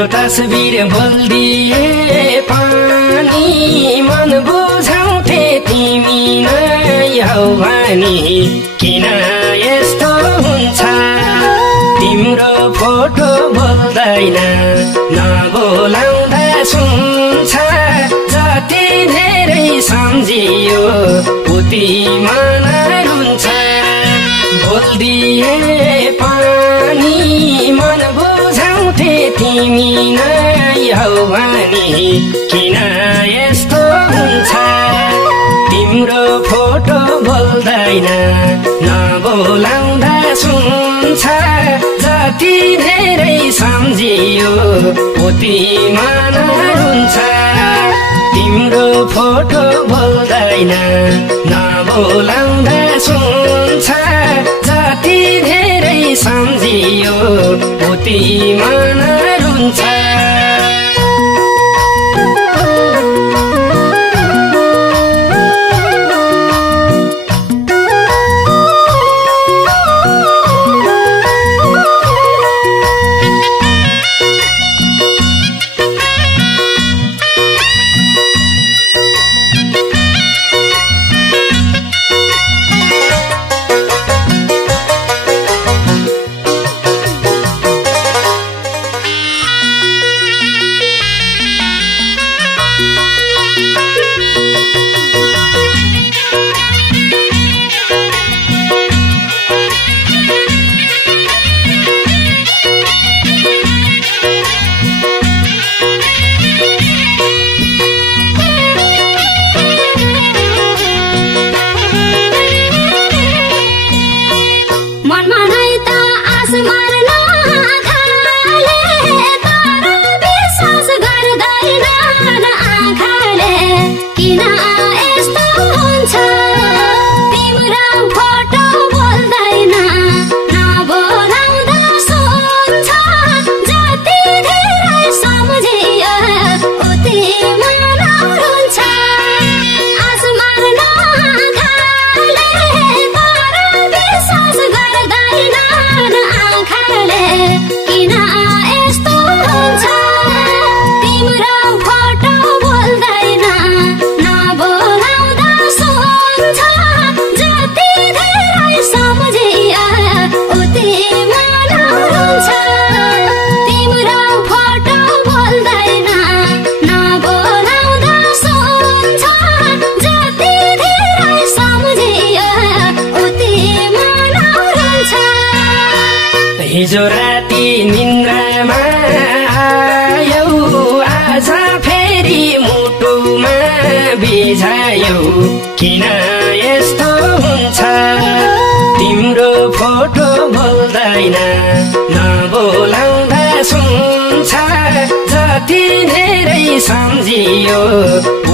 तिम्रो तस्बिर बोल्दिए पानी मन बुझाउँथे तिमी नै हौ भनी किन यस्तो हुन्छ तिम्रो फोटो बोल्दैन नबोलाउँदा सुन्छ जति धेरै सम्झियो उति मन रुन्छ बोल्दिए पानी मन बुझाउँथे तिमी नै हौ भनी किन यस्तो हुन्छ तिम्रो फोटो बोल्दैन नबोलाउँदा सुन्छ जति धेरै सम्झियो उति मन रुन्छ तिम्रो फोटो बोल्दैन नबोलाउँदा सुन्छ जति धेरै सम्झियो उति मन रुन्छ हिजो राति निन्द्रामा आयौ आज फेरि मुटुमा बिझायौ किन यस्तो हुन्छ तिम्रो फोटो बोल्दैन नबोलाउँदा सुन्छ जति धेरै सम्झियो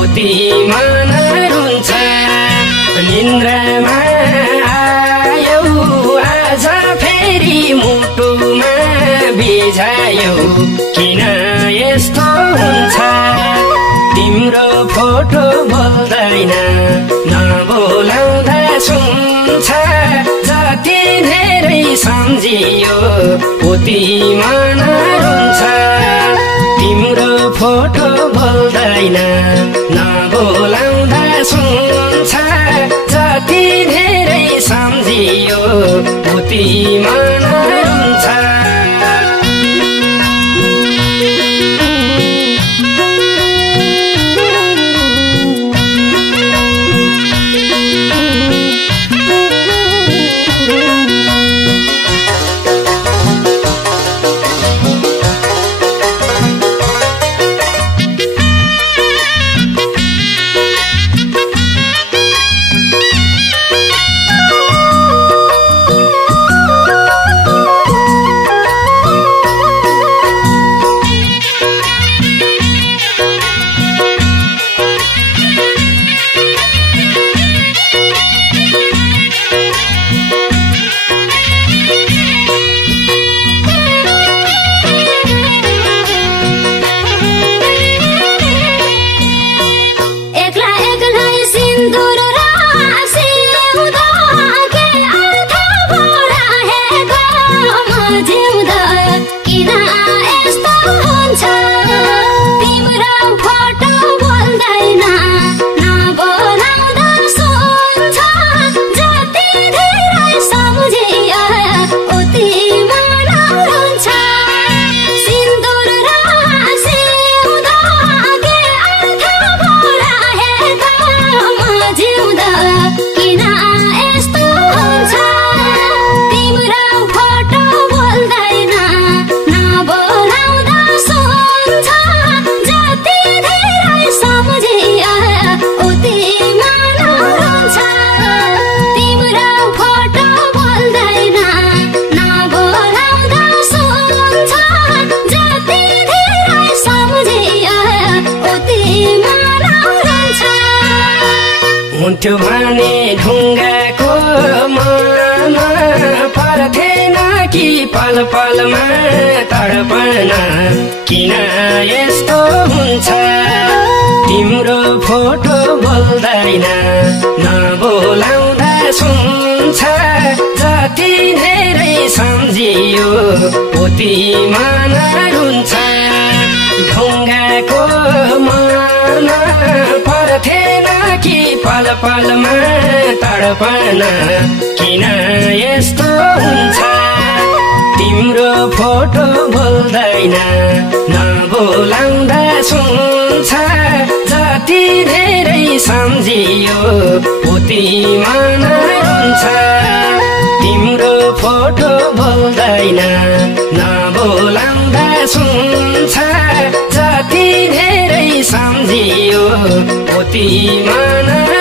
उति मन रुन्छ निन्द्रामा आयौ आज फेरि मुटुमा बिझायौ किन यस्तो हुन्छ तिम्रो फोटो बोल्दैन नबोलाउँदा सुन्छ जति धेरै सम्झियो उति मन रुन्छ तिम्रो फोटो बोल्दैन नबोलाउँदा सुन्छ जति धेरै सम्झियो उति मन रुन्छ भेट्यो भने ढुङ्गाको मनमा पर्थेन कि पल पलमा तडपन किन यस्तो हुन्छ तिम्रो फोटो बोल्दैन नबोलाउँदा सुन्छ जति धेरै सम्झियो उति मन रुन्छ ढुङ्गाको मनमा पर्थेन कि पल पलमा तडपन किन यस्तो हुन्छ तिम्रो फोटो बोल्दैन नबोलाउँदा सुन्छ जति धेरै सम्झियो उति मन रुन्छ तिम्रो फोटो बोल्दैन नबोलाउँदा सुन्छ जति धेरै सम्झियो उति मन